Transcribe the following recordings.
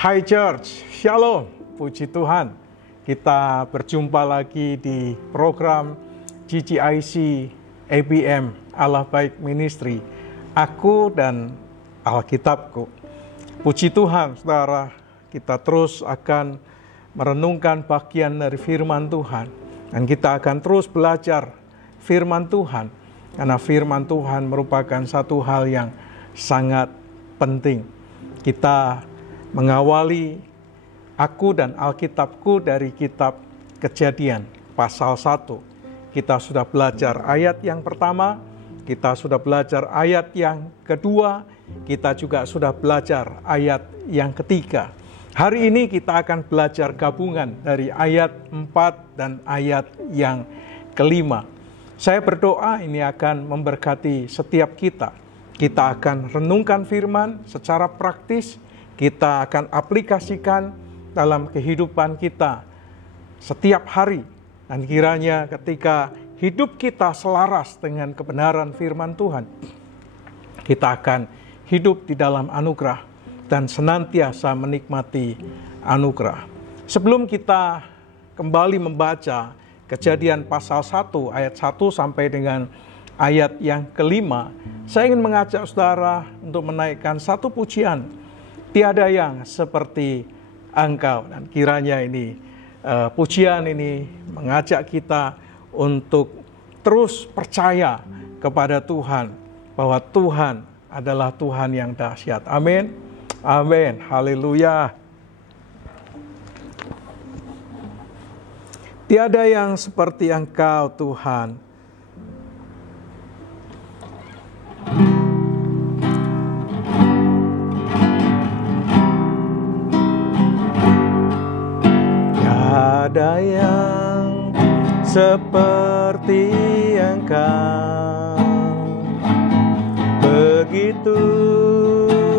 Hai Church, Shalom, puji Tuhan. Kita berjumpa lagi di program GGIC ABM Allah Baik Ministry. Aku dan Alkitabku. Puji Tuhan, saudara, kita terus akan merenungkan bagian dari firman Tuhan. Dan kita akan terus belajar firman Tuhan. Karena firman Tuhan merupakan satu hal yang sangat penting. Kita mengawali aku dan Alkitabku dari kitab Kejadian pasal 1. Kita sudah belajar ayat yang pertama, kita sudah belajar ayat yang kedua, kita juga sudah belajar ayat yang ketiga. Hari ini kita akan belajar gabungan dari ayat 4 dan ayat yang kelima. Saya berdoa ini akan memberkati setiap kita. Kita akan renungkan firman secara praktis, kita akan aplikasikan dalam kehidupan kita setiap hari. Dan kiranya ketika hidup kita selaras dengan kebenaran firman Tuhan, kita akan hidup di dalam anugerah dan senantiasa menikmati anugerah. Sebelum kita kembali membaca Kejadian pasal 1 ayat 1 sampai dengan ayat yang kelima, saya ingin mengajak saudara untuk menaikkan satu pujian, tiada yang seperti Engkau. Dan kiranya ini pujian ini mengajak kita untuk terus percaya kepada Tuhan, bahwa Tuhan adalah Tuhan yang dahsyat. Amin. Amin. Haleluya. Tiada yang seperti Engkau, Tuhan. Tiada yang seperti Engkau, begitu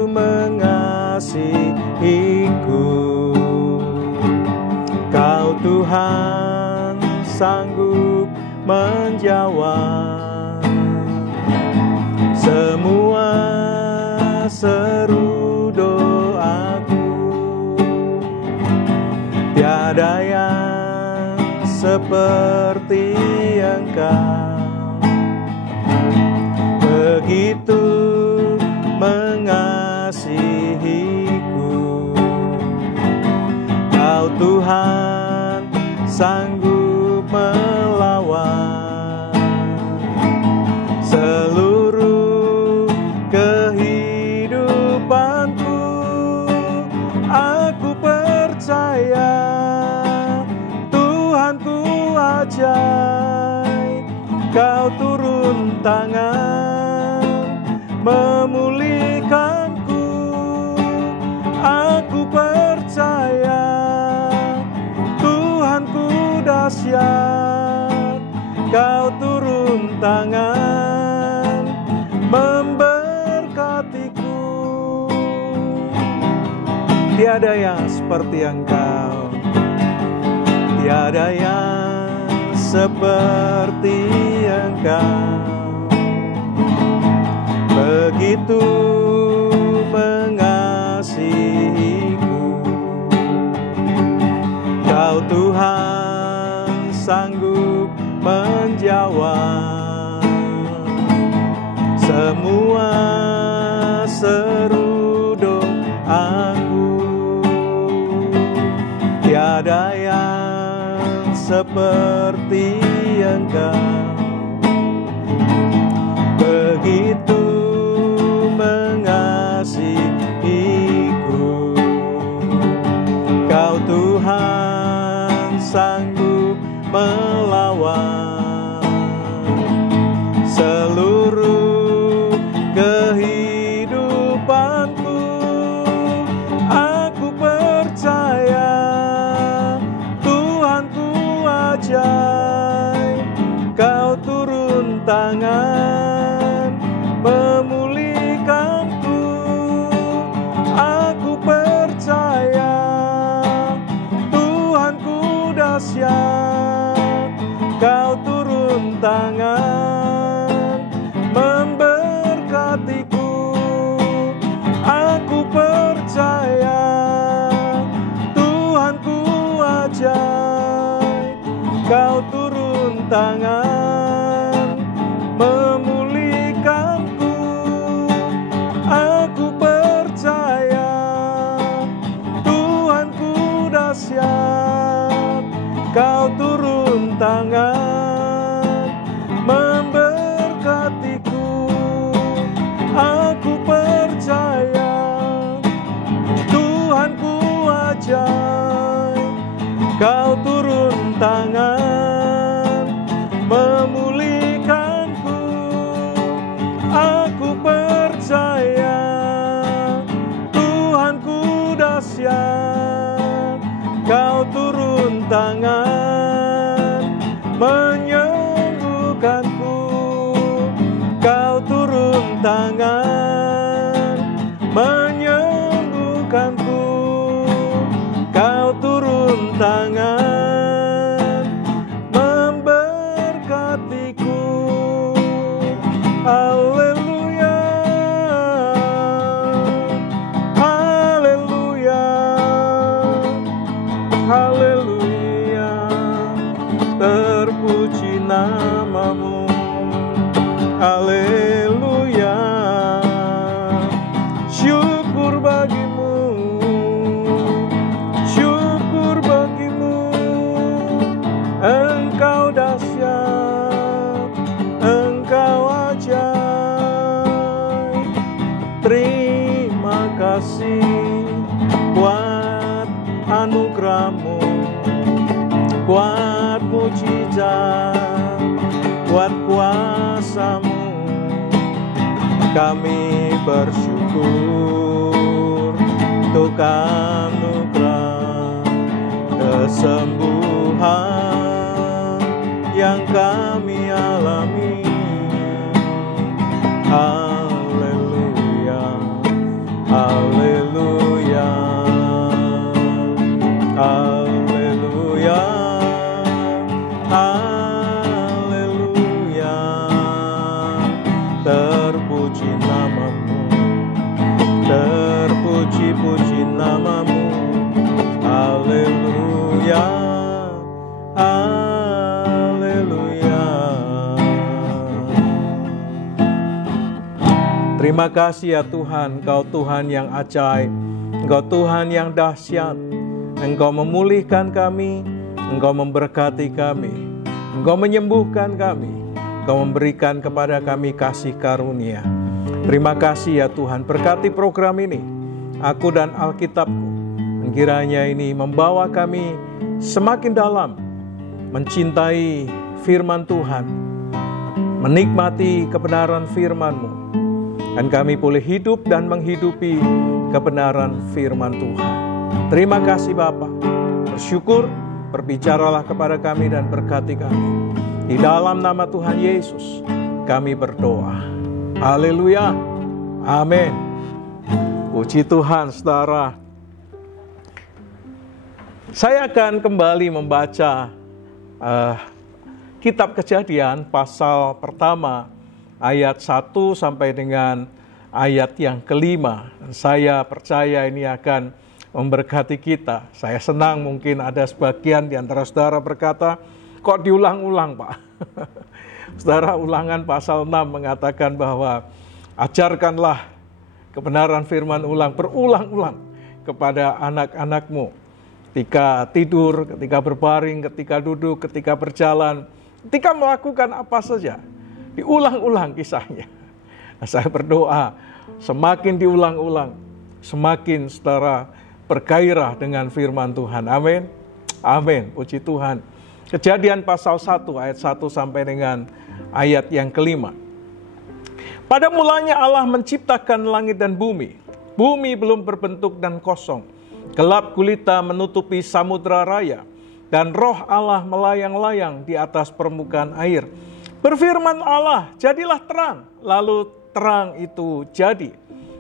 mengasihiku. Kau Tuhan sanggup menjawab semua seru doaku. Tiada yang seperti Engkau, begitu mengasihiku. Kau Tuhan sanggup melawan seluruh kehidupanku. Aku percaya Tuhanku ajaib. Kau turun tangan memulihkanku. Aku percaya Tuhanku dahsyat. Kau turun tangan memberkatiku. Tiada yang seperti Engkau, tiada yang seperti Engkau, begitu mengasihiku. Kau Tuhan sanggup menjawab semua seru doaku. Tiada yang seperti Engkau, begitu mengasihiku. Kau Tuhan sanggup melawan seluruh kehidupanku. Aku percaya Tuhanku ajaib. Kau turun tangan memulihkanku. Aku percaya Tuhanku dahsyat. Kau turun tangan memberkatiku. Aku percaya hatiku, aku percaya Tuhanku ajaib. Kau turun tangan memulihkanku, aku percaya Tuhanku dahsyat. Kau turun tangan menyembuhkanku, kau turun tangan menyembuhkanku, kau turun tangan memberkatiku. Haleluya, haleluya, haleluya, terpuji namamu. Haleluya, syukur bagimu, syukur bagimu. Engkau dahsyat, Engkau ajaib. Terima kasih buat anugerah-Mu, buat mujizat, buat kuasa-Mu. Kami bersyukur untuk anugerah kesembuhan yang kami alami. Haleluya, haleluya, haleluya, haleluya, terpuji namamu, terpuji-puji namamu. Haleluya, haleluya. Terima kasih ya Tuhan, Engkau Tuhan yang ajaib, Engkau Tuhan yang dahsyat. Engkau memulihkan kami, Engkau memberkati kami, Engkau menyembuhkan kami, Engkau memberikan kepada kami kasih karunia. Terima kasih ya Tuhan, berkati program ini, aku dan Alkitabku. Kiranya ini membawa kami semakin dalam mencintai firman Tuhan, menikmati kebenaran firman-Mu, dan kami boleh hidup dan menghidupi kebenaran firman Tuhan. Terima kasih Bapa, bersyukur, berbicaralah kepada kami dan berkati kami. Di dalam nama Tuhan Yesus kami berdoa. Haleluya, amin. Puji Tuhan saudara. Saya akan kembali membaca kitab Kejadian pasal pertama ayat 1 sampai dengan ayat yang kelima. Saya percaya ini akan memberkati kita. Saya senang mungkin ada sebagian di antara saudara berkata, kok diulang-ulang Pak? Saudara, Ulangan pasal 6 mengatakan bahwa ajarkanlah kebenaran firman berulang-ulang kepada anak-anakmu. Ketika tidur, ketika berbaring, ketika duduk, ketika berjalan, ketika melakukan apa saja, diulang-ulang kisahnya. Nah, saya berdoa, semakin diulang-ulang, semakin saudara bergairah dengan firman Tuhan. Amin. Amin. Puji Tuhan. Kejadian pasal 1 ayat 1 sampai dengan ayat yang kelima. Pada mulanya Allah menciptakan langit dan bumi. Bumi belum berbentuk dan kosong. Gelap gulita menutupi samudra raya, dan roh Allah melayang-layang di atas permukaan air. Berfirman Allah, jadilah terang, lalu terang itu jadi.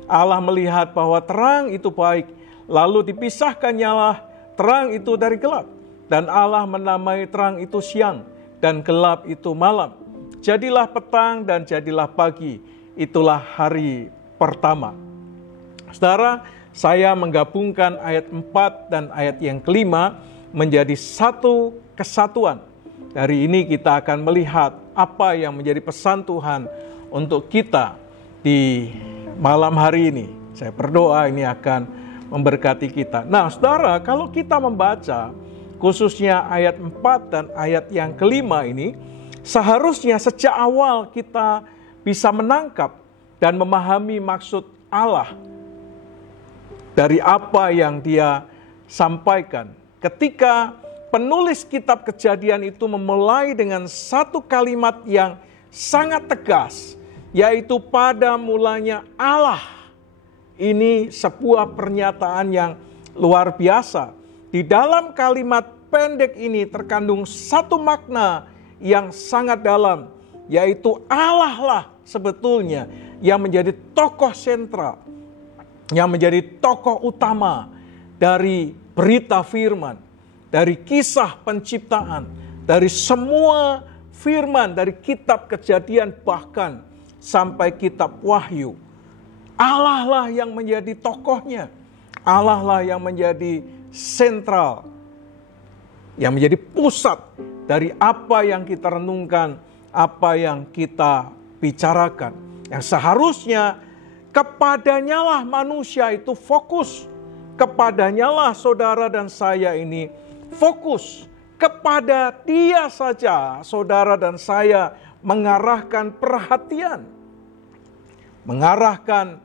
Allah melihat bahwa terang itu baik, lalu dipisahkannyalah terang itu dari gelap. Dan Allah menamai terang itu siang, dan gelap itu malam. Jadilah petang dan jadilah pagi, itulah hari pertama. Saudara, saya menggabungkan ayat 4 dan ayat yang kelima menjadi satu kesatuan. Hari ini kita akan melihat apa yang menjadi pesan Tuhan untuk kita di malam hari ini. Saya berdoa ini akan memberkati kita. Nah, saudara, kalau kita membaca khususnya ayat 4 dan ayat yang kelima ini, seharusnya sejak awal kita bisa menangkap dan memahami maksud Allah dari apa yang Dia sampaikan. Ketika penulis kitab Kejadian itu memulai dengan satu kalimat yang sangat tegas, yaitu pada mulanya Allah. Ini sebuah pernyataan yang luar biasa. Di dalam kalimat pendek ini terkandung satu makna yang sangat dalam, yaitu Allah lah sebetulnya yang menjadi tokoh sentral, yang menjadi tokoh utama dari berita firman, dari kisah penciptaan, dari semua firman, dari kitab Kejadian bahkan sampai kitab Wahyu. Allah lah yang menjadi tokohnya, Allah lah yang menjadi sentral, yang menjadi pusat dari apa yang kita renungkan, apa yang kita bicarakan. Yang seharusnya kepadanya lah manusia itu fokus, kepadanya lah saudara dan saya ini fokus, kepada Dia saja saudara dan saya mengarahkan perhatian, mengarahkan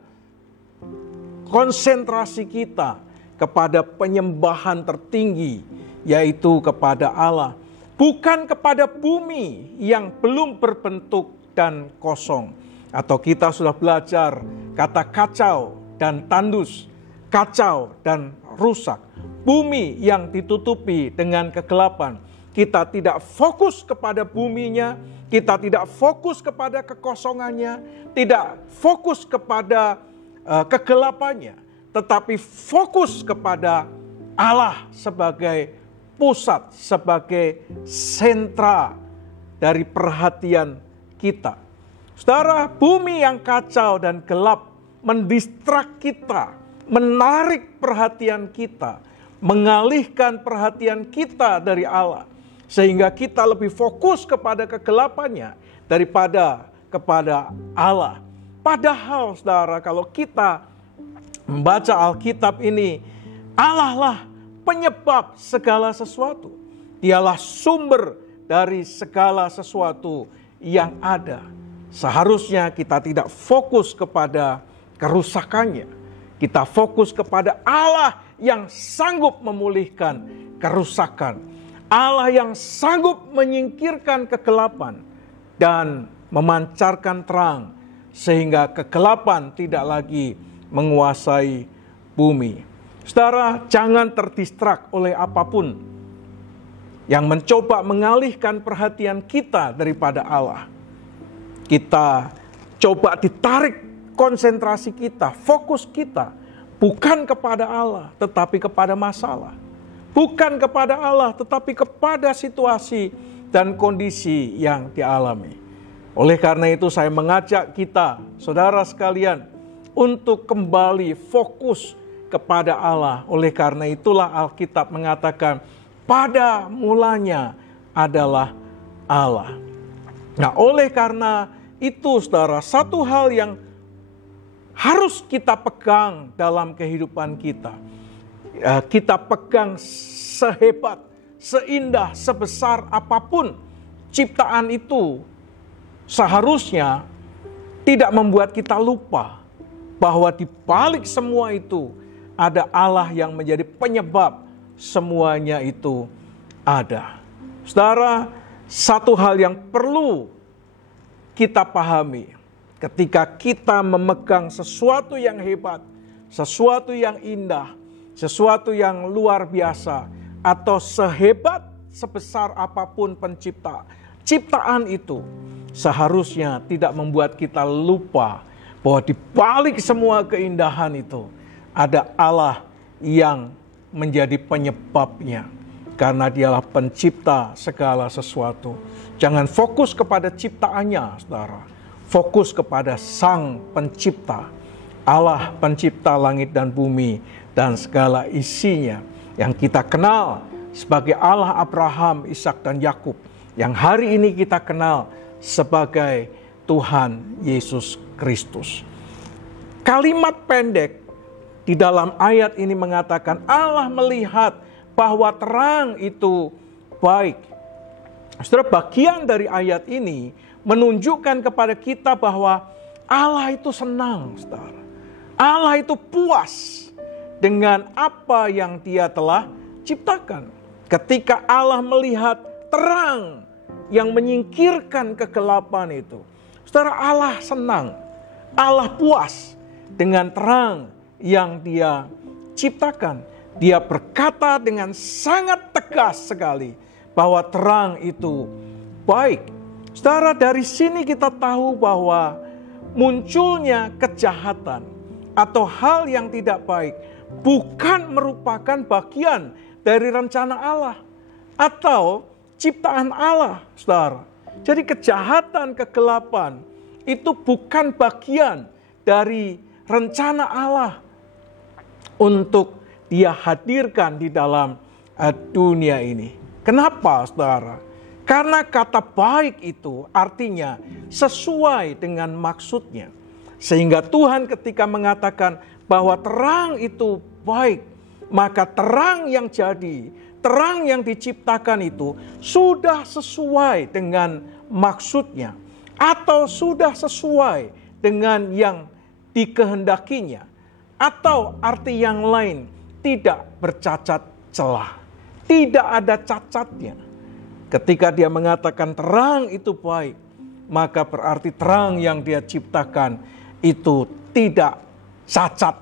konsentrasi kita kepada penyembahan tertinggi, yaitu kepada Allah, bukan kepada bumi yang belum berbentuk dan kosong. Atau kita sudah belajar kata kacau dan tandus, kacau dan rusak, bumi yang ditutupi dengan kegelapan. Kita tidak fokus kepada buminya, kita tidak fokus kepada kekosongannya, tidak fokus kepada kegelapannya, tetapi fokus kepada Allah sebagai pusat, sebagai sentra dari perhatian kita. Saudara, bumi yang kacau dan gelap mendistrak kita, menarik perhatian kita, mengalihkan perhatian kita dari Allah, sehingga kita lebih fokus kepada kegelapannya daripada kepada Allah. Padahal saudara, kalau kita membaca Alkitab ini, Allah lah penyebab segala sesuatu. Dialah sumber dari segala sesuatu yang ada. Seharusnya kita tidak fokus kepada kerusakannya. Kita fokus kepada Allah yang sanggup memulihkan kerusakan. Allah yang sanggup menyingkirkan kegelapan dan memancarkan terang, sehingga kegelapan tidak lagi menguasai bumi. Saudara, jangan terdistrak oleh apapun yang mencoba mengalihkan perhatian kita daripada Allah. Kita coba ditarik konsentrasi kita, fokus kita, bukan kepada Allah, tetapi kepada masalah. Bukan kepada Allah, tetapi kepada situasi dan kondisi yang dialami. Oleh karena itu saya mengajak kita, saudara sekalian, untuk kembali fokus kepada Allah. Oleh karena itulah Alkitab mengatakan, pada mulanya adalah Allah. Nah, oleh karena itu saudara, satu hal yang harus kita pegang dalam kehidupan kita. Kita pegang sehebat, seindah, sebesar apapun ciptaan itu, seharusnya tidak membuat kita lupa bahwa di balik semua itu ada Allah yang menjadi penyebab semuanya itu ada. Saudara, satu hal yang perlu kita pahami ketika kita memegang sesuatu yang hebat, sesuatu yang indah, sesuatu yang luar biasa, atau sehebat sebesar apapun ciptaan itu, seharusnya tidak membuat kita lupa bahwa di balik semua keindahan itu ada Allah yang menjadi penyebabnya, karena Dialah pencipta segala sesuatu. Jangan fokus kepada ciptaannya, saudara. Fokus kepada Sang Pencipta, Allah pencipta langit dan bumi dan segala isinya, yang kita kenal sebagai Allah Abraham, Ishak dan Yakub, yang hari ini kita kenal sebagai Tuhan Yesus Kristus. Kalimat pendek di dalam ayat ini mengatakan Allah melihat bahwa terang itu baik. Saudara, bagian dari ayat ini menunjukkan kepada kita bahwa Allah itu senang, saudara. Allah itu puas dengan apa yang Dia telah ciptakan. Ketika Allah melihat terang yang menyingkirkan kegelapan itu, saudara, Allah senang, Allah puas dengan terang yang Dia ciptakan. Dia berkata dengan sangat tegas sekali bahwa terang itu baik. Saudara, dari sini kita tahu bahwa munculnya kejahatan atau hal yang tidak baik bukan merupakan bagian dari rencana Allah atau ciptaan Allah, saudara. Jadi kejahatan, kegelapan itu bukan bagian dari rencana Allah untuk Dia hadirkan di dalam dunia ini. Kenapa, saudara? Karena kata baik itu artinya sesuai dengan maksudnya. Sehingga Tuhan ketika mengatakan bahwa terang itu baik, maka terang yang jadi, terang yang diciptakan itu sudah sesuai dengan maksudnya. Atau sudah sesuai dengan yang dikehendakinya. Atau arti yang lain, tidak bercacat celah. Tidak ada cacatnya. Ketika Dia mengatakan terang itu baik, maka berarti terang yang Dia ciptakan itu tidak cacat.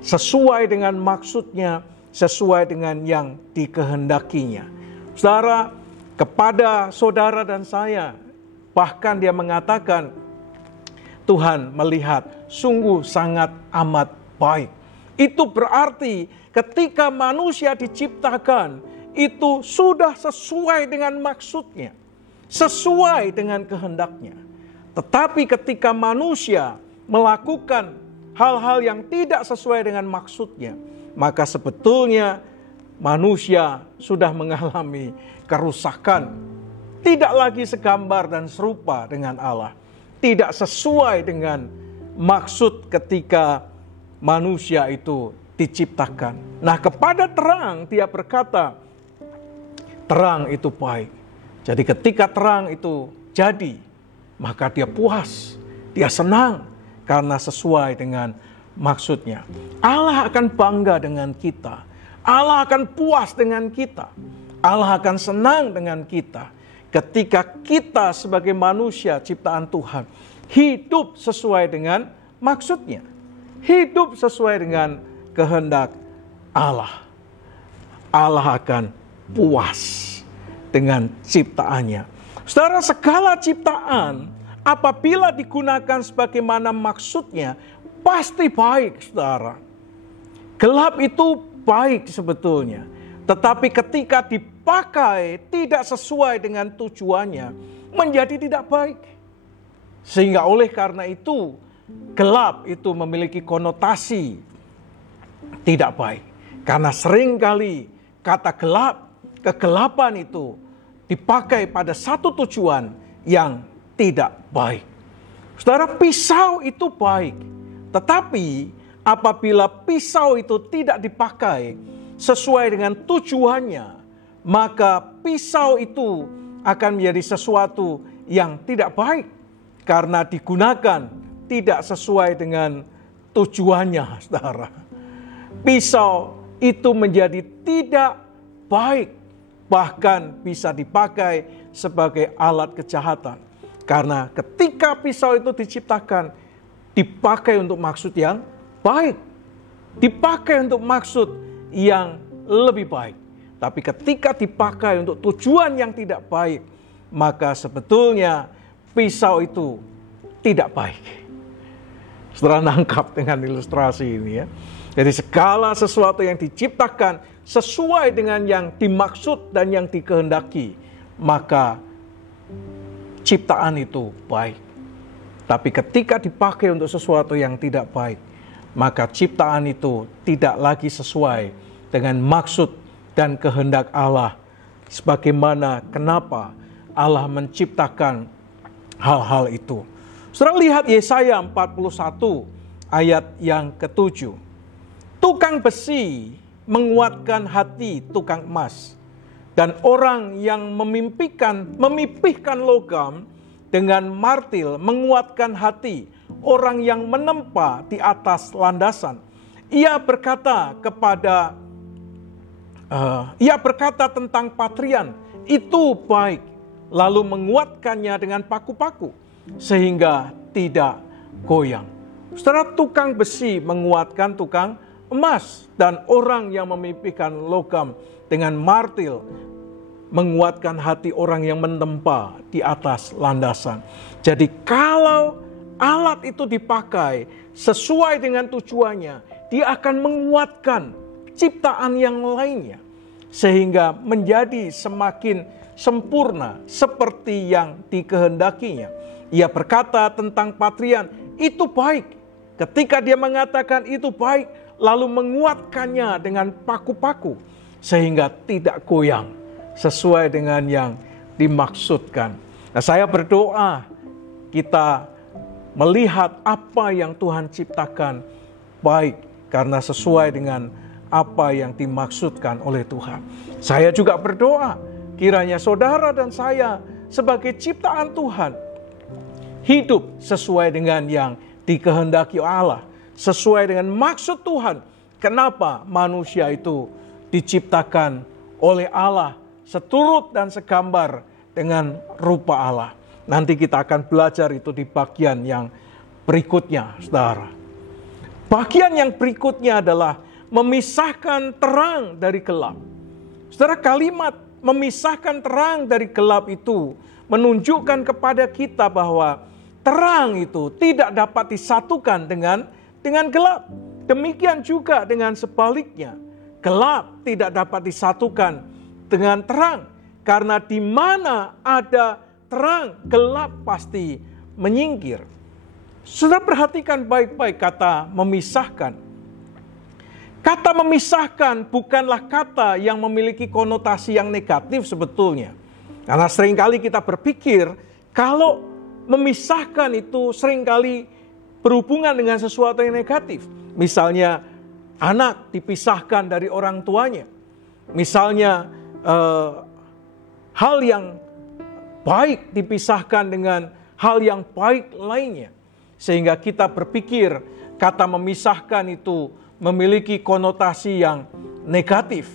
Sesuai dengan maksudnya, sesuai dengan yang dikehendakinya. Saudara, kepada saudara dan saya, bahkan Dia mengatakan, Tuhan melihat sungguh sangat amat baik. Itu berarti ketika manusia diciptakan, itu sudah sesuai dengan maksudnya, sesuai dengan kehendaknya. Tetapi ketika manusia melakukan hal-hal yang tidak sesuai dengan maksudnya, maka sebetulnya manusia sudah mengalami kerusakan. Tidak lagi segambar dan serupa dengan Allah. Tidak sesuai dengan maksud ketika manusia itu diciptakan. Nah, kepada terang Dia berkata, terang itu baik. Jadi ketika terang itu jadi, maka Dia puas, Dia senang karena sesuai dengan maksudnya. Allah akan bangga dengan kita. Allah akan puas dengan kita. Allah akan senang dengan kita. Ketika kita sebagai manusia ciptaan Tuhan, hidup sesuai dengan maksudnya. Hidup sesuai dengan kehendak Allah. Allah akan puas dengan ciptaannya. Saudara, segala ciptaan apabila digunakan sebagaimana maksudnya pasti baik, saudara. Gelap itu baik sebetulnya, tetapi ketika dipakai tidak sesuai dengan tujuannya, menjadi tidak baik. Sehingga oleh karena itu, gelap itu memiliki konotasi tidak baik. Karena seringkali kata gelap, kegelapan itu dipakai pada satu tujuan yang tidak baik. Saudara, pisau itu baik. Tetapi apabila pisau itu tidak dipakai sesuai dengan tujuannya, maka pisau itu akan menjadi sesuatu yang tidak baik. Karena digunakan tidak sesuai dengan tujuannya, saudara. Pisau itu menjadi tidak baik. Bahkan bisa dipakai sebagai alat kejahatan. Karena ketika pisau itu diciptakan, dipakai untuk maksud yang baik. Dipakai untuk maksud yang lebih baik. Tapi ketika dipakai untuk tujuan yang tidak baik, maka sebetulnya pisau itu tidak baik. Saudara nangkap dengan ilustrasi ini ya. Jadi segala sesuatu yang diciptakan sesuai dengan yang dimaksud dan yang dikehendaki, maka ciptaan itu baik. Tapi ketika dipakai untuk sesuatu yang tidak baik, maka ciptaan itu tidak lagi sesuai dengan maksud dan kehendak Allah. Sebagaimana kenapa Allah menciptakan hal-hal itu. Saudara lihat Yesaya 41 ayat yang ke-7. Tukang besi menguatkan hati tukang emas, dan orang yang memipihkan logam dengan martil menguatkan hati orang yang menempa di atas landasan. Ia berkata tentang patrian, itu baik, lalu menguatkannya dengan paku-paku, sehingga tidak goyang. Saudara, tukang besi menguatkan tukang emas, dan orang yang memimpikan logam dengan martil menguatkan hati orang yang menempa di atas landasan. Jadi kalau alat itu dipakai sesuai dengan tujuannya, dia akan menguatkan ciptaan yang lainnya, sehingga menjadi semakin sempurna seperti yang dikehendakinya. Ia berkata tentang patrian, itu baik. Ketika dia mengatakan itu baik, lalu menguatkannya dengan paku-paku, sehingga tidak goyang, sesuai dengan yang dimaksudkan. Nah, saya berdoa kita melihat apa yang Tuhan ciptakan baik, karena sesuai dengan apa yang dimaksudkan oleh Tuhan. Saya juga berdoa, kiranya saudara dan saya sebagai ciptaan Tuhan hidup sesuai dengan yang dikehendaki Allah, sesuai dengan maksud Tuhan. Kenapa manusia itu diciptakan oleh Allah seturut dan segambar dengan rupa Allah. Nanti kita akan belajar itu di bagian yang berikutnya, saudara. Bagian yang berikutnya adalah memisahkan terang dari gelap. Saudara, kalimat memisahkan terang dari gelap itu menunjukkan kepada kita bahwa terang itu tidak dapat disatukan dengan gelap. Demikian juga dengan sebaliknya, gelap tidak dapat disatukan dengan terang, karena di mana ada terang, gelap pasti menyingkir. Saudara, perhatikan baik-baik kata memisahkan. Kata memisahkan bukanlah kata yang memiliki konotasi yang negatif sebetulnya. Karena seringkali kita berpikir kalau memisahkan itu seringkali berhubungan dengan sesuatu yang negatif. Misalnya anak dipisahkan dari orang tuanya. Misalnya hal yang baik dipisahkan dengan hal yang baik lainnya. Sehingga kita berpikir kata memisahkan itu memiliki konotasi yang negatif.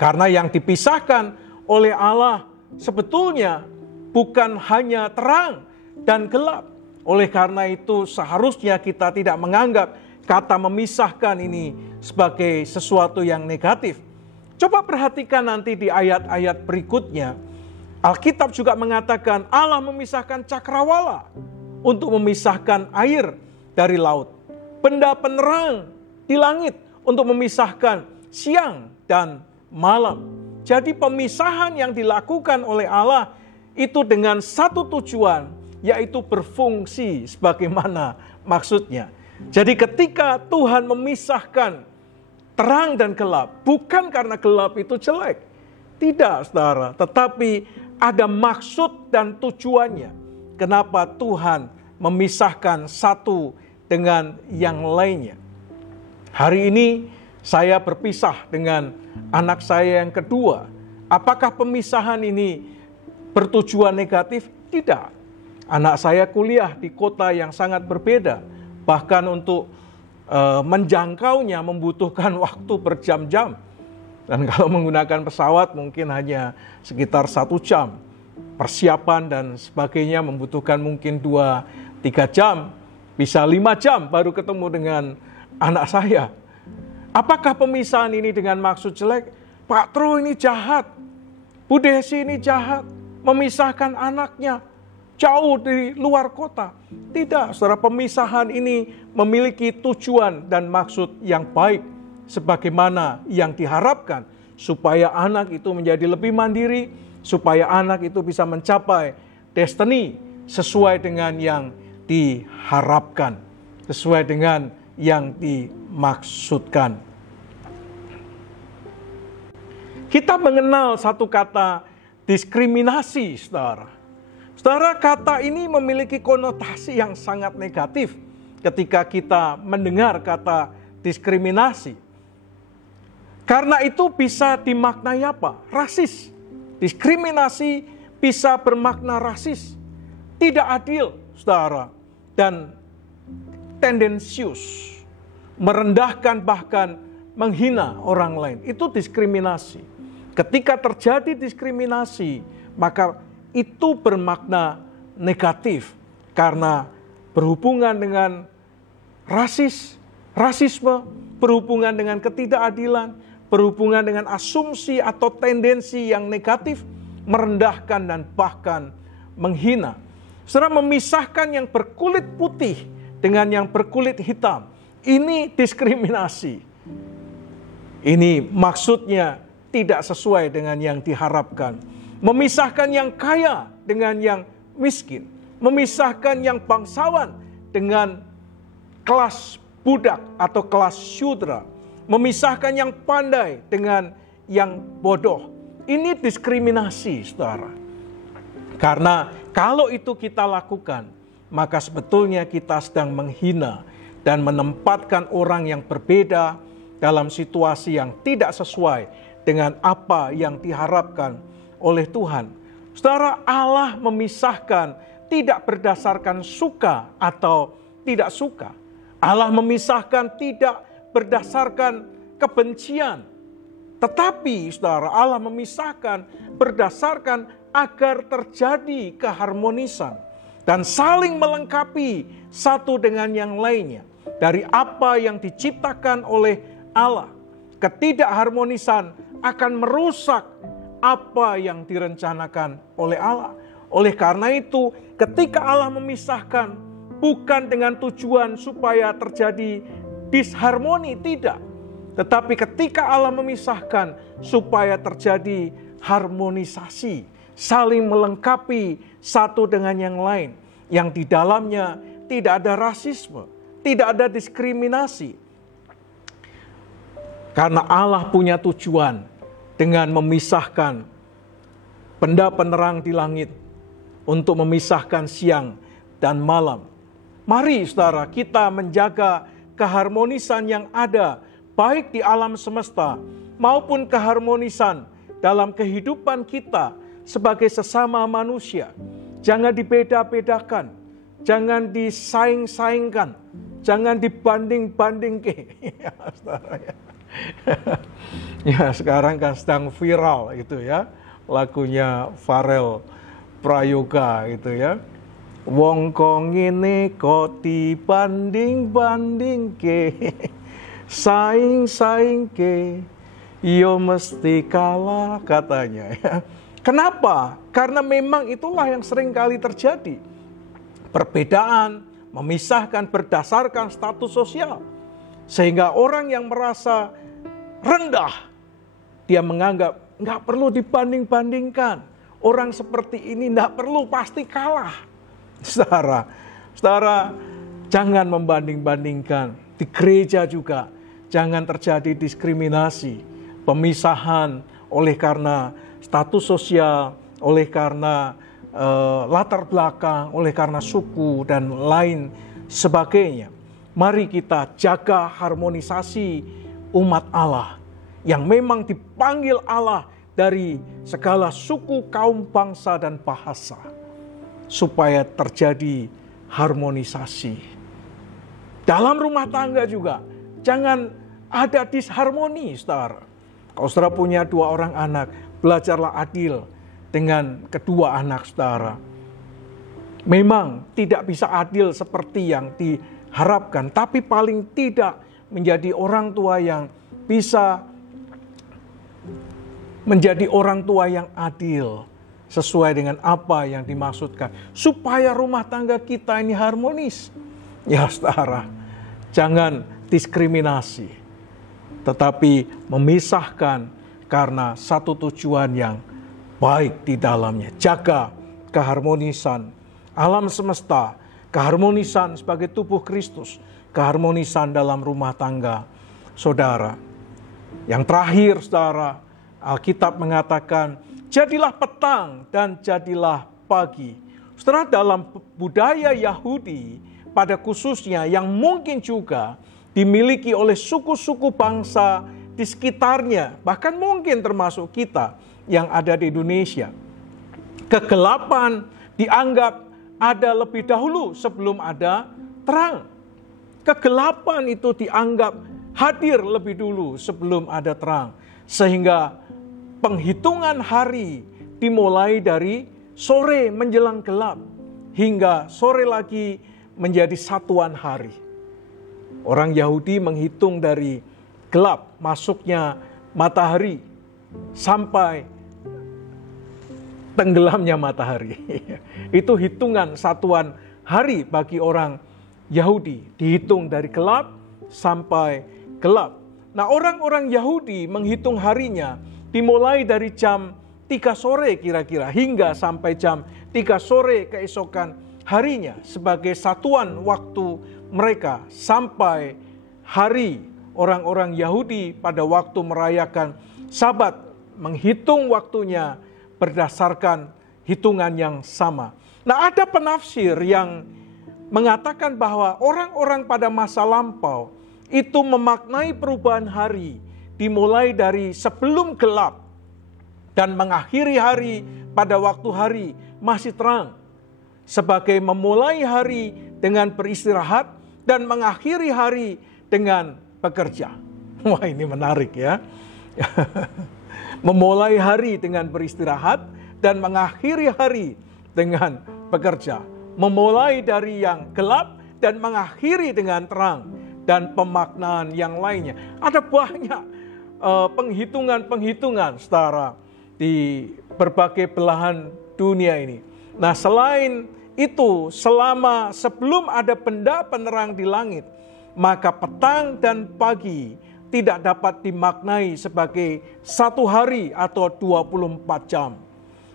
Karena yang dipisahkan oleh Allah sebetulnya bukan hanya terang dan gelap. Oleh karena itu seharusnya kita tidak menganggap kata memisahkan ini sebagai sesuatu yang negatif. Coba perhatikan nanti di ayat-ayat berikutnya. Alkitab juga mengatakan Allah memisahkan cakrawala untuk memisahkan air dari laut. Benda penerang di langit untuk memisahkan siang dan malam. Jadi pemisahan yang dilakukan oleh Allah itu dengan satu tujuan, yaitu berfungsi sebagaimana maksudnya. Jadi ketika Tuhan memisahkan terang dan gelap, bukan karena gelap itu jelek. Tidak, saudara. Tetapi ada maksud dan tujuannya. Kenapa Tuhan memisahkan satu dengan yang lainnya. Hari ini saya berpisah dengan anak saya yang kedua. Apakah pemisahan ini bertujuan negatif? Tidak. Anak saya kuliah di kota yang sangat berbeda. Bahkan untuk menjangkaunya membutuhkan waktu berjam-jam. Dan kalau menggunakan pesawat mungkin hanya sekitar 1 jam. Persiapan dan sebagainya membutuhkan mungkin 2-3 jam. Bisa 5 jam baru ketemu dengan anak saya. Apakah pemisahan ini dengan maksud jelek? Pak Tro ini jahat. Bu Desi ini jahat. Memisahkan anaknya jauh di luar kota. Tidak, saudara, pemisahan ini memiliki tujuan dan maksud yang baik. Sebagaimana yang diharapkan. Supaya anak itu menjadi lebih mandiri. Supaya anak itu bisa mencapai destiny sesuai dengan yang diharapkan. Sesuai dengan yang dimaksudkan. Kita mengenal satu kata diskriminasi, saudara. Saudara, kata ini memiliki konotasi yang sangat negatif ketika kita mendengar kata diskriminasi. Karena itu bisa dimaknai apa? Rasis. Diskriminasi bisa bermakna rasis. tidak adil, saudara, dan tendensius, merendahkan bahkan menghina orang lain. Itu diskriminasi. Ketika terjadi diskriminasi, maka itu bermakna negatif karena berhubungan dengan rasisme, berhubungan dengan ketidakadilan, berhubungan dengan asumsi atau tendensi yang negatif, merendahkan dan bahkan menghina. Saudara, memisahkan yang berkulit putih dengan yang berkulit hitam, ini diskriminasi. Ini maksudnya tidak sesuai dengan yang diharapkan. Memisahkan yang kaya dengan yang miskin, memisahkan yang bangsawan dengan kelas budak atau kelas syudra, memisahkan yang pandai dengan yang bodoh. Ini diskriminasi, saudara. Karena kalau itu kita lakukan, maka sebetulnya kita sedang menghina dan menempatkan orang yang berbeda dalam situasi yang tidak sesuai dengan apa yang diharapkan oleh Tuhan. Saudara, Allah memisahkan tidak berdasarkan suka atau tidak suka. Allah memisahkan tidak berdasarkan kebencian. Tetapi, saudara, Allah memisahkan berdasarkan agar terjadi keharmonisan dan saling melengkapi satu dengan yang lainnya. Dari apa yang diciptakan oleh Allah, ketidakharmonisan akan merusak apa yang direncanakan oleh Allah. Oleh karena itu, ketika Allah memisahkan, bukan dengan tujuan supaya terjadi disharmoni, tidak. Tetapi ketika Allah memisahkan, supaya terjadi harmonisasi, saling melengkapi satu dengan yang lain, yang di dalamnya tidak ada rasisme, tidak ada diskriminasi. Karena Allah punya tujuan dengan memisahkan benda penerang di langit untuk memisahkan siang dan malam. Mari, saudara, kita menjaga keharmonisan yang ada baik di alam semesta maupun keharmonisan dalam kehidupan kita sebagai sesama manusia. Jangan dibeda-bedakan, jangan disaing-saingkan, jangan dibanding-bandingkan. Ya, sekarang kan sedang viral itu ya, lagunya Pharrell Prayoga itu ya. Wong kok ngene kok dibanding-banding ke, saing-saing ke, yo mesti kalah katanya ya. Kenapa? Karena memang itulah yang sering kali terjadi. Perbedaan, memisahkan berdasarkan status sosial. Sehingga orang yang merasa rendah, dia menganggap nggak perlu dibanding-bandingkan. Orang seperti ini nggak perlu, pasti kalah. Saudara, jangan membanding-bandingkan. Di gereja juga, jangan terjadi diskriminasi, pemisahan oleh karena status sosial, oleh karena latar belakang, oleh karena suku, dan lain sebagainya. Mari kita jaga harmonisasi umat Allah yang memang dipanggil Allah dari segala suku, kaum, bangsa, dan bahasa, supaya terjadi harmonisasi. Dalam rumah tangga juga, jangan ada disharmoni, saudara. Kalau saudara punya 2 orang anak, belajarlah adil dengan kedua anak saudara. Memang tidak bisa adil seperti yang diharapkan, tapi paling tidak menjadi orang tua yang bisa menjadi orang tua yang adil sesuai dengan apa yang dimaksudkan, supaya rumah tangga kita ini harmonis. Ya saudara, jangan diskriminasi, tetapi memisahkan karena satu tujuan yang baik di dalamnya. Jaga keharmonisan alam semesta, keharmonisan sebagai tubuh Kristus, keharmonisan dalam rumah tangga saudara. Yang terakhir, saudara, Alkitab mengatakan, jadilah petang dan jadilah pagi. Saudara, dalam budaya Yahudi pada khususnya yang mungkin juga dimiliki oleh suku-suku bangsa di sekitarnya, bahkan mungkin termasuk kita yang ada di Indonesia, kegelapan dianggap ada lebih dahulu sebelum ada terang. Kegelapan itu dianggap hadir lebih dulu sebelum ada terang. Sehingga penghitungan hari dimulai dari sore menjelang gelap hingga sore lagi menjadi satuan hari. Orang Yahudi menghitung dari gelap masuknya matahari sampai tenggelamnya matahari. Itu hitungan satuan hari bagi orang Yahudi. Dihitung dari gelap sampai gelap. Nah, orang-orang Yahudi menghitung harinya dimulai dari jam 3 sore kira-kira hingga sampai jam 3 sore keesokan harinya sebagai satuan waktu mereka sampai hari orang-orang Yahudi pada waktu merayakan Sabat menghitung waktunya berdasarkan hitungan yang sama. Nah, ada penafsir yang mengatakan bahwa orang-orang pada masa lampau itu memaknai perubahan hari dimulai dari sebelum gelap dan mengakhiri hari pada waktu hari masih terang, sebagai memulai hari dengan beristirahat dan mengakhiri hari dengan bekerja. Wah, ini menarik ya. Memulai hari dengan beristirahat dan mengakhiri hari dengan bekerja. Memulai dari yang gelap dan mengakhiri dengan terang dan pemaknaan yang lainnya. Ada banyak penghitungan-penghitungan saudara di berbagai belahan dunia ini. Nah, selain itu, sebelum ada benda penerang di langit, maka petang dan pagi tidak dapat dimaknai sebagai satu hari atau 24 jam.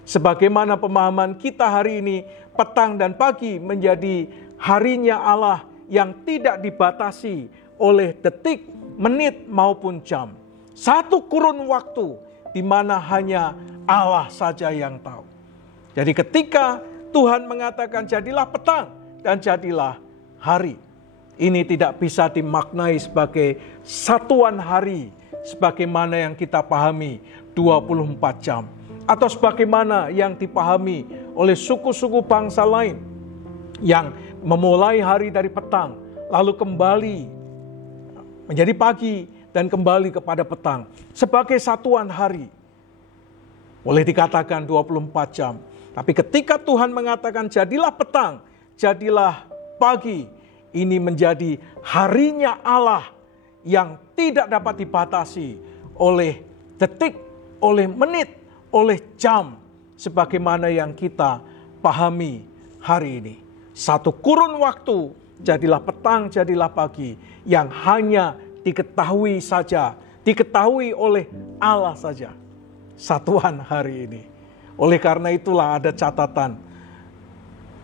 Sebagaimana pemahaman kita hari ini, petang dan pagi menjadi harinya Allah yang tidak dibatasi oleh detik, menit maupun jam. Satu kurun waktu di mana hanya Allah saja yang tahu. Jadi ketika Tuhan mengatakan jadilah petang dan jadilah hari, ini tidak bisa dimaknai sebagai satuan hari sebagaimana yang kita pahami 24 jam. Atau sebagaimana yang dipahami oleh suku-suku bangsa lain yang memulai hari dari petang, lalu kembali menjadi pagi dan kembali kepada petang sebagai satuan hari. Boleh dikatakan 24 jam. Tapi ketika Tuhan mengatakan jadilah petang, jadilah pagi, ini menjadi harinya Allah yang tidak dapat dibatasi oleh detik, oleh menit, oleh jam, sebagaimana yang kita pahami hari ini. Satu kurun waktu, jadilah petang, jadilah pagi, yang hanya diketahui saja, diketahui oleh Allah saja. Satuan hari ini. Oleh karena itulah ada catatan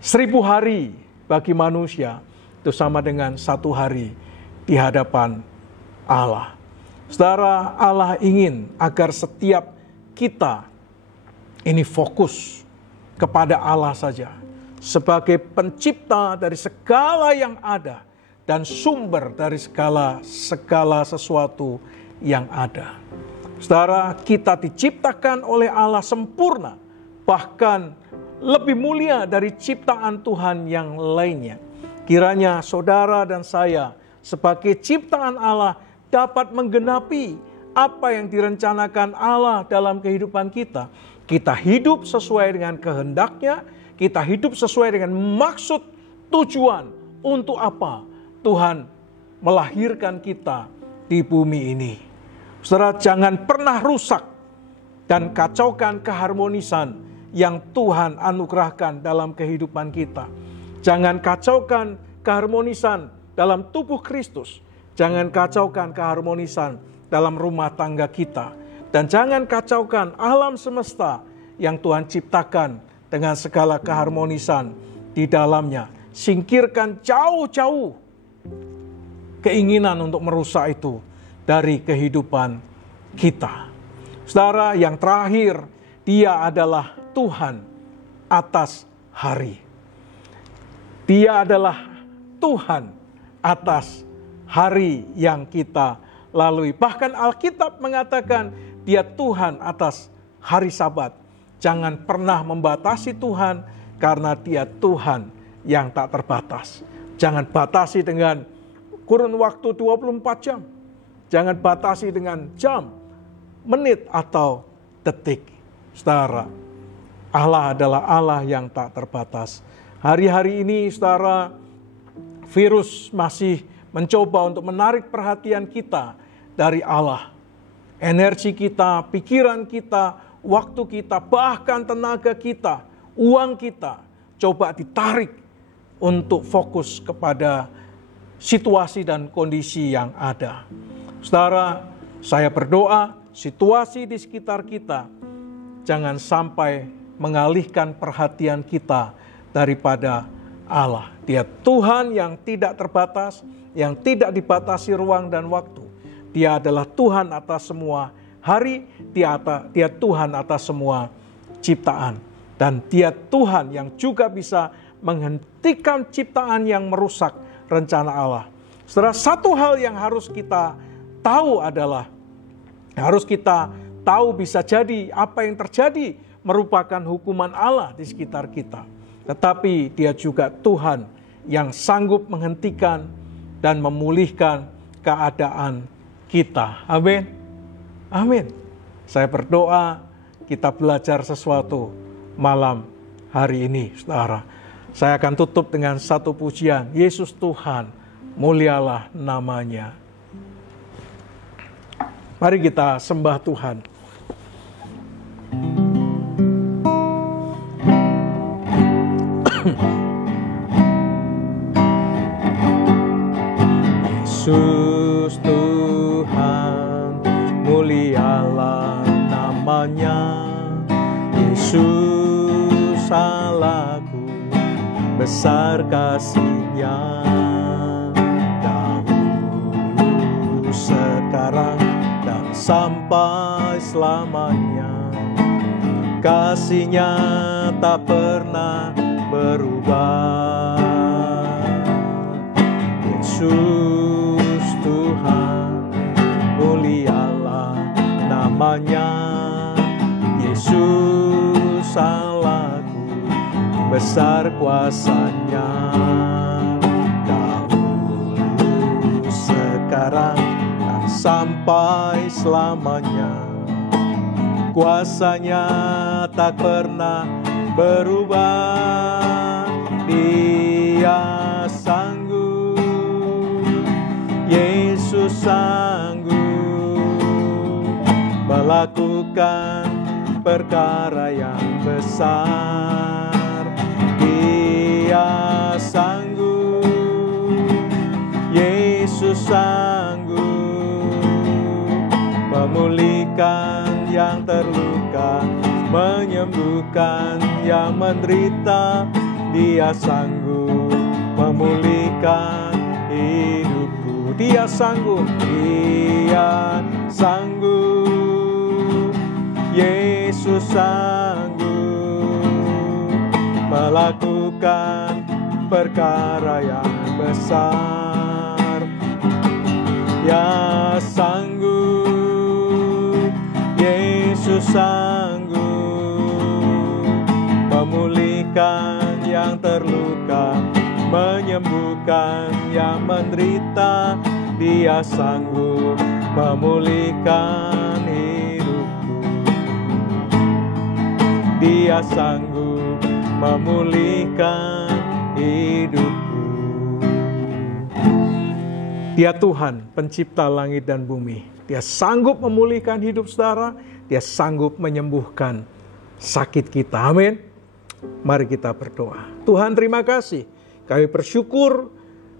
1000 hari bagi manusia itu sama dengan satu hari di hadapan Allah. Saudara, Allah ingin agar setiap kita ini fokus kepada Allah saja sebagai pencipta dari segala yang ada dan sumber dari segala sesuatu yang ada. Saudara, kita diciptakan oleh Allah sempurna, bahkan lebih mulia dari ciptaan Tuhan yang lainnya. Kiranya saudara dan saya sebagai ciptaan Allah dapat menggenapi apa yang direncanakan Allah dalam kehidupan kita. Kita hidup sesuai dengan kehendaknya, kita hidup sesuai dengan maksud tujuan untuk apa Tuhan melahirkan kita di bumi ini. Saudara, jangan pernah rusak dan kacaukan keharmonisan yang Tuhan anugerahkan dalam kehidupan kita. Jangan kacaukan keharmonisan dalam tubuh Kristus. Jangan kacaukan keharmonisan dalam rumah tangga kita. Dan jangan kacaukan alam semesta yang Tuhan ciptakan dengan segala keharmonisan di dalamnya. Singkirkan jauh-jauh keinginan untuk merusak itu dari kehidupan kita. Saudara, yang terakhir, Dia adalah Tuhan atas hari. Dia adalah Tuhan atas hari yang kita lalui. Bahkan Alkitab mengatakan Dia Tuhan atas hari Sabat. Jangan pernah membatasi Tuhan, karena Dia Tuhan yang tak terbatas. Jangan batasi dengan kurun waktu 24 jam. Jangan batasi dengan jam, menit, atau detik. Saudara, Allah adalah Allah yang tak terbatas. Hari-hari ini, saudara, virus masih mencoba untuk menarik perhatian kita dari Allah. Energi kita, pikiran kita, waktu kita, bahkan tenaga kita, uang kita, coba ditarik untuk fokus kepada situasi dan kondisi yang ada. Saudara, saya berdoa situasi di sekitar kita jangan sampai mengalihkan perhatian kita daripada Allah. Dia Tuhan yang tidak terbatas, yang tidak dibatasi ruang dan waktu. Dia adalah Tuhan atas semua hari, dia Tuhan atas semua ciptaan. Dan Dia Tuhan yang juga bisa menghentikan ciptaan yang merusak rencana Allah. Saudara, satu hal yang harus kita tahu adalah, harus kita tahu bisa jadi apa yang terjadi merupakan hukuman Allah di sekitar kita. Tetapi Dia juga Tuhan yang sanggup menghentikan dan memulihkan keadaan kita. Amin. Amin. Saya berdoa kita belajar sesuatu malam hari ini, saudara. Saya akan tutup dengan satu pujian. Yesus Tuhan, mulialah namanya. Mari kita sembah Tuhan. Yesus Tuhan, mulialah namanya. Yesus Allahku, besar kasih-Nya. Dahulu, sekarang, dan sampai selamanya. Kasih-Nya tak pernah berubah. Yesus Tuhan, mulialah namanya. Yesus Allahku, besar kuasa-Nya. Dahulu, sekarang, dan sampai selamanya. Kuasa-Nya tak pernah berubah. Dia sanggup, Yesus sanggup melakukan perkara yang besar. Dia sanggup, Yesus sanggup memulihkan yang terluka, menyembuhkan yang menderita. Dia sanggup memulihkan hidupku. Dia sanggup, Dia sanggup, Yesus sanggup melakukan perkara yang besar. Dia sanggup, Yesus sanggup memulihkan yang terluka, menyembuhkan yang menderita. Dia sanggup memulihkan hidupku. Dia sanggup memulihkan hidupku. Dia Tuhan pencipta langit dan bumi. Dia sanggup memulihkan hidup saudara. Dia sanggup menyembuhkan sakit kita. Amin. Mari kita berdoa. Tuhan, terima kasih. Kami bersyukur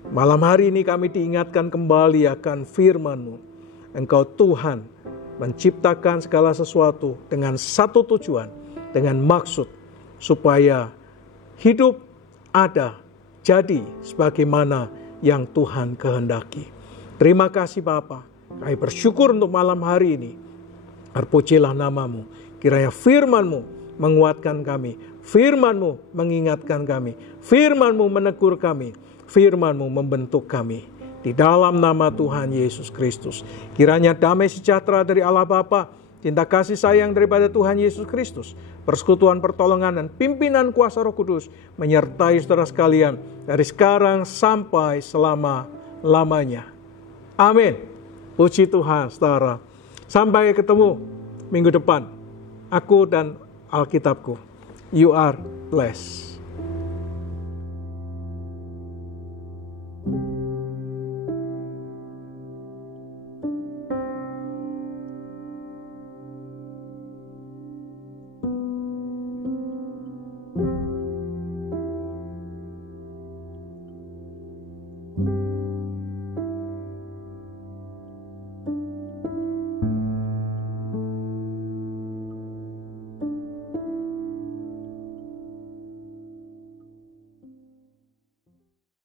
malam hari ini kami diingatkan kembali akan firman-Mu. Engkau Tuhan menciptakan segala sesuatu dengan satu tujuan, dengan maksud supaya hidup ada jadi sebagaimana yang Tuhan kehendaki. Terima kasih Bapa. Kami bersyukur untuk malam hari ini. Terpujilah nama-Mu. Kiranya firman-Mu menguatkan kami. Firman-Mu mengingatkan kami. Firman-Mu menegur kami. Firman-Mu membentuk kami. Di dalam nama Tuhan Yesus Kristus. Kiranya damai sejahtera dari Allah Bapa, cinta kasih sayang daripada Tuhan Yesus Kristus, persekutuan pertolongan dan pimpinan kuasa Roh Kudus menyertai saudara sekalian dari sekarang sampai selama-lamanya. Amin. Puji Tuhan, saudara. Sampai ketemu minggu depan. Aku dan Alkitabku. You are blessed.